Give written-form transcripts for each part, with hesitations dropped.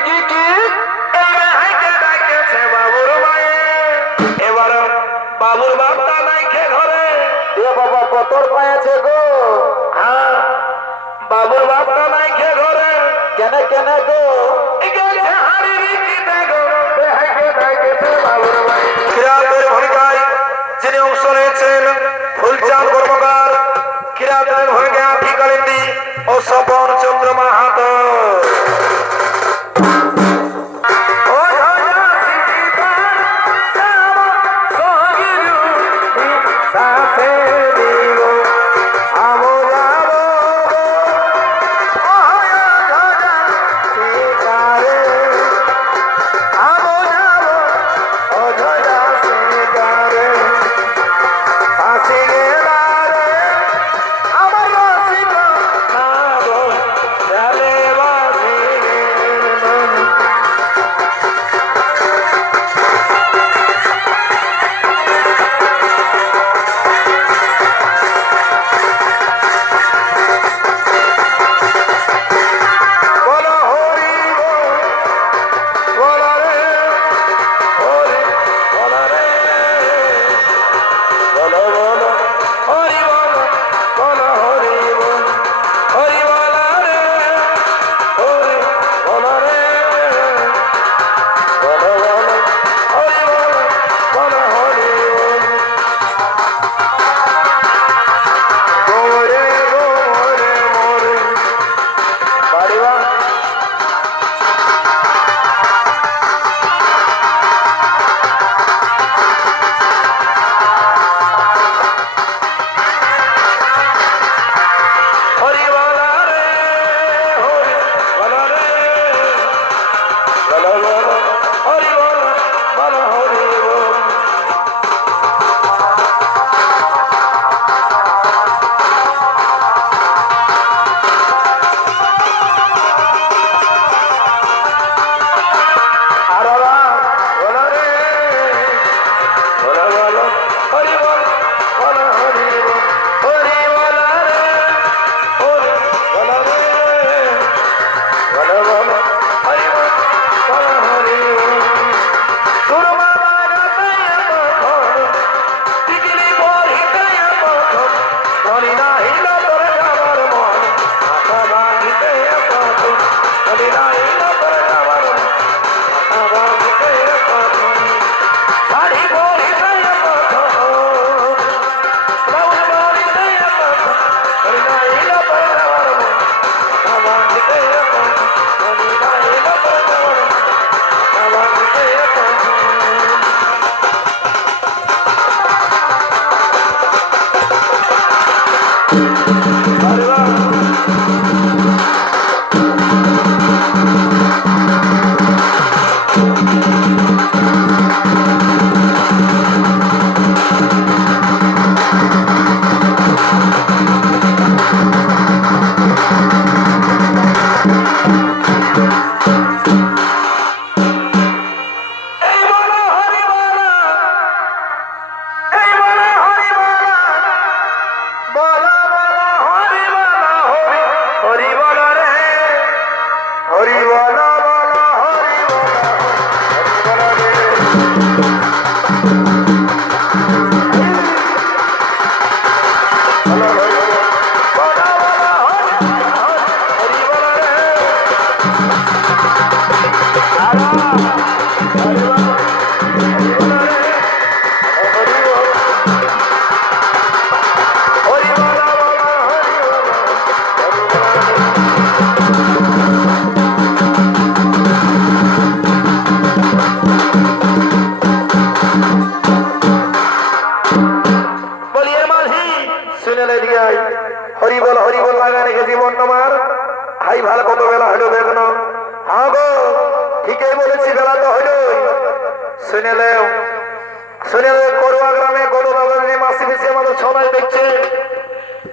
কি এই মেহাইকে ডাকেছে বাবুর মায়ে এবার বাবুর বাপটা নাই খে ঘরে এ বাবা পতর পায়েছে গো হ্যাঁ বাবুর বাপটা নাই খে ঘরে কেন কেন গো গেছে হাড়ি বিকিতে গো মেহাইকে ডাকেছে বাবুর মায়ে কিরাতের ভূমিকায় যিনি অংশ নিয়েছেন ফুলচাঁদ কর্মকার কিরাতের ভূমিকা ঠিকালিন্দি ও স্বপন চন্দ্র মাহাতো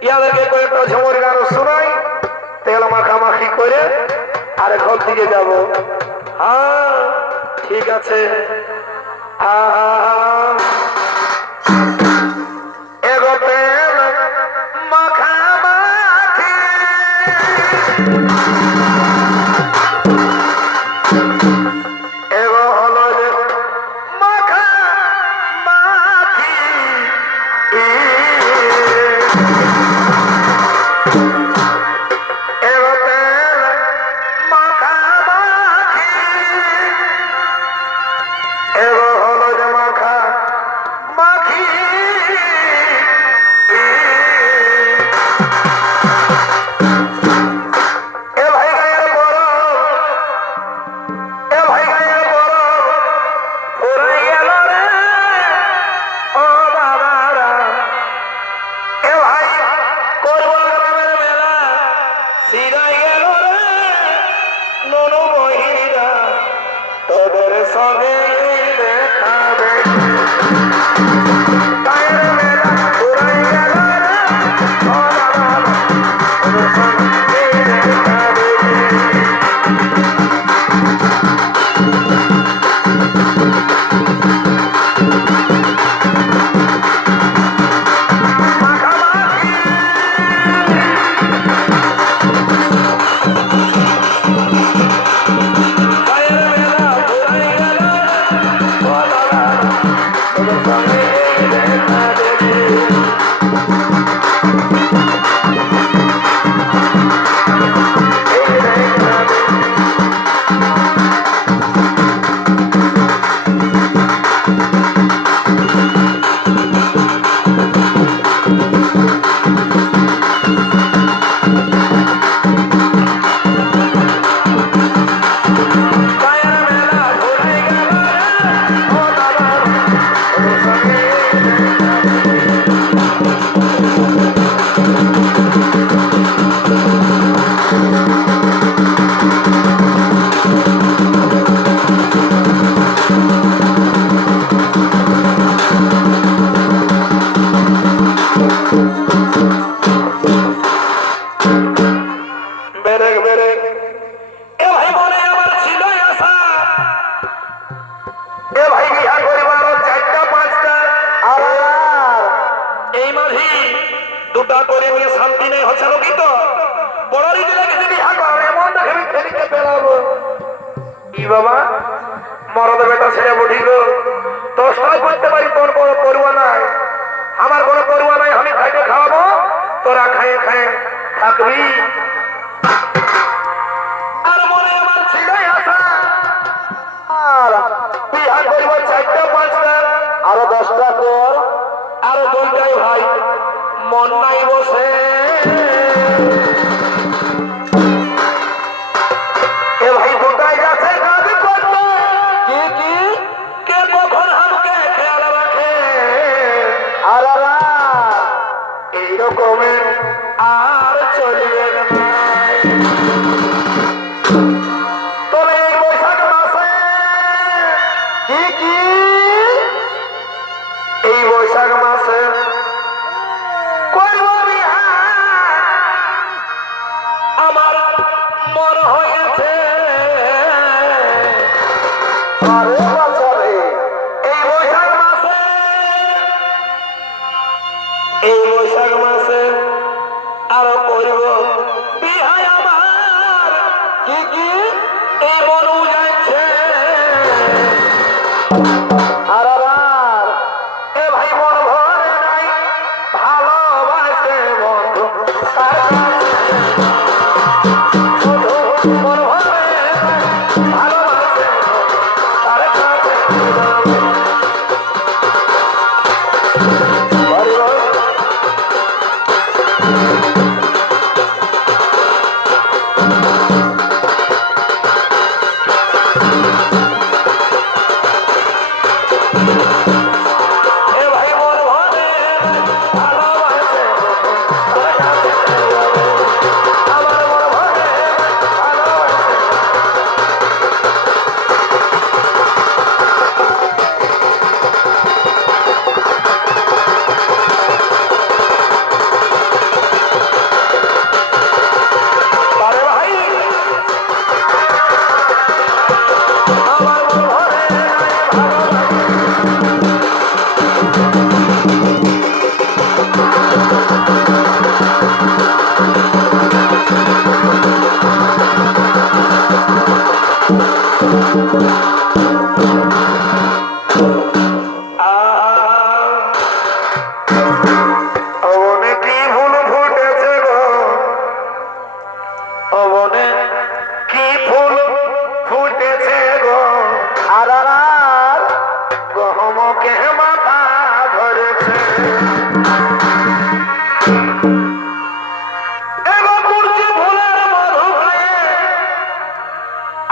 ইয়াদেরকে কয়েকটা ঝুমুর গান শোনাই তেল মাখামাখি করে আর ঘর দিকে যাব। হ্যাঁ ঠিক আছে। এগো তেল মাখামাখি সঙ্গে দেখাবে পায়ের মেলা ঘুরাই গেল রে ও দাদা তোর সঙ্গে দেখাবে দুটা করে নিয়ে শান্তি নেই হচ্ছে কি তো বড়রি দিলে কিছু বিহা করে এমন দেখে ফেলিকে পেলাবো কি বাবা মরদ বেটা ছেড়ে বঠিল দশটাই করতে পারি তোর কোনো পড়ুয়া নাই আমার কোনো পড়ুয়া নাই আমি খাইতে খাওয়াবো তোরা খাইয়ে খাইয়ে থাকবি আর মনে আমার ছিল আশা আর বিহা করবো 4টা 5টা আরো 10টা তোর আরো 2টাই ভাই মন নাই বসে এ ভাই দুটাই যাচ্ছে কাজ করতে কি কি কে কখন আমাকে খেয়াল রাখে আর এইরকমে আর চলিয়ে তবে এই বৈশাখ মাসে কি কি এই বৈশাখ মাসে আমার মন হয়েছে এই বৈশাখ মাসে আরো করব বিহায় আমার কি কি এই মন যাচ্ছে আর এ ভাই মন ভরে নাই ভালোবাসে বন্ধু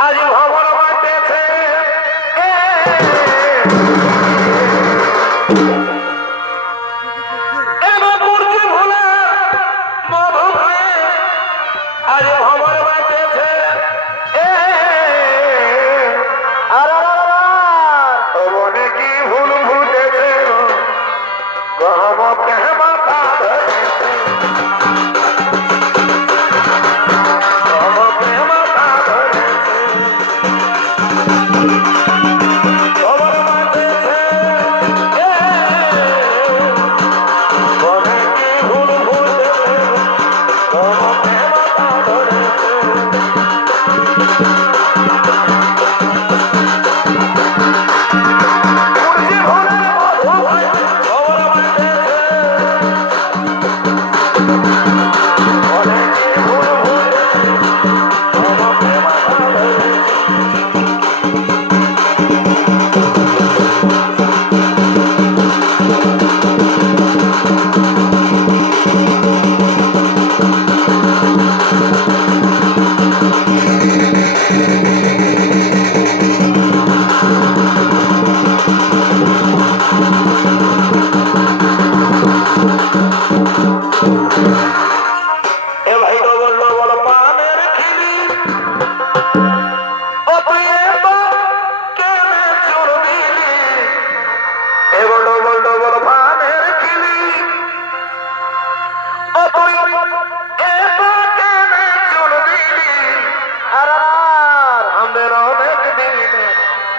আজ ভবন বাঁচতেছে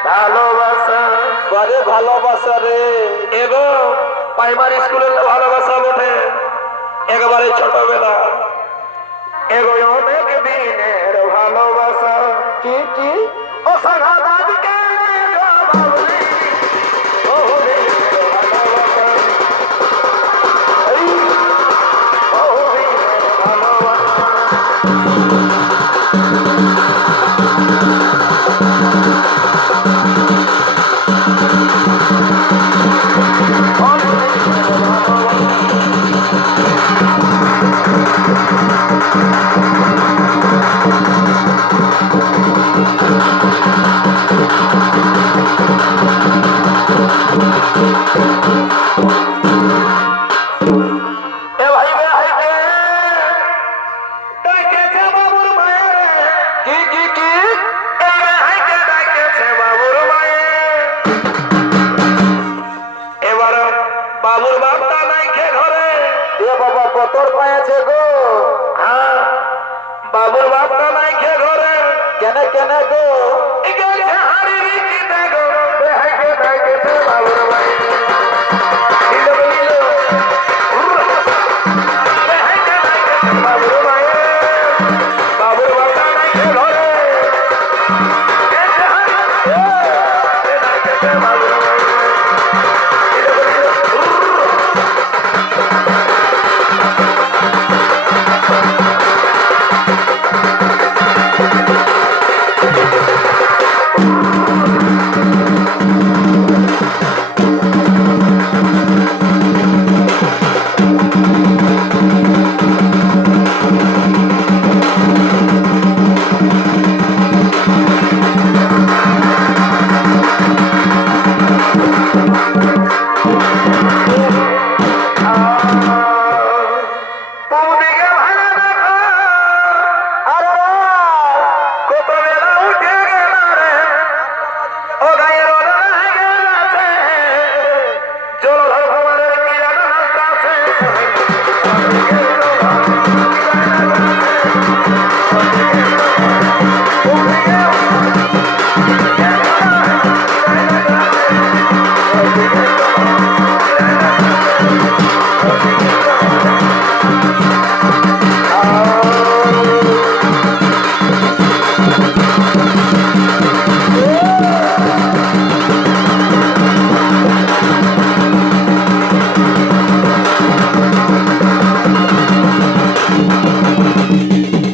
ভালোবাসা বারে ভালোবাসা রে। এগো প্রাইমারি স্কুলের ভালোবাসা বটে, একবারে ছোটবেলা, এগো অনেক দিনের ভালোবাসা। কি কি ও সাঙ্গাদাজকে জবাবলি, ও দিনের ভালোবাসা, এই ও দিনের ভালোবাসা। এ ভাই রে হাইকে ডাকেছে বাবুর মায়ের, কি কি কি এই রে হাইকে ডাকেছে বাবুর মায়ের। এবার বাবুর বাপটা নাই খে ঘরে, এ বাবা পতর পাইছে গো। হ্যাঁ বাবুর বাপটা নাই খে ঘরে, কেন কেন গো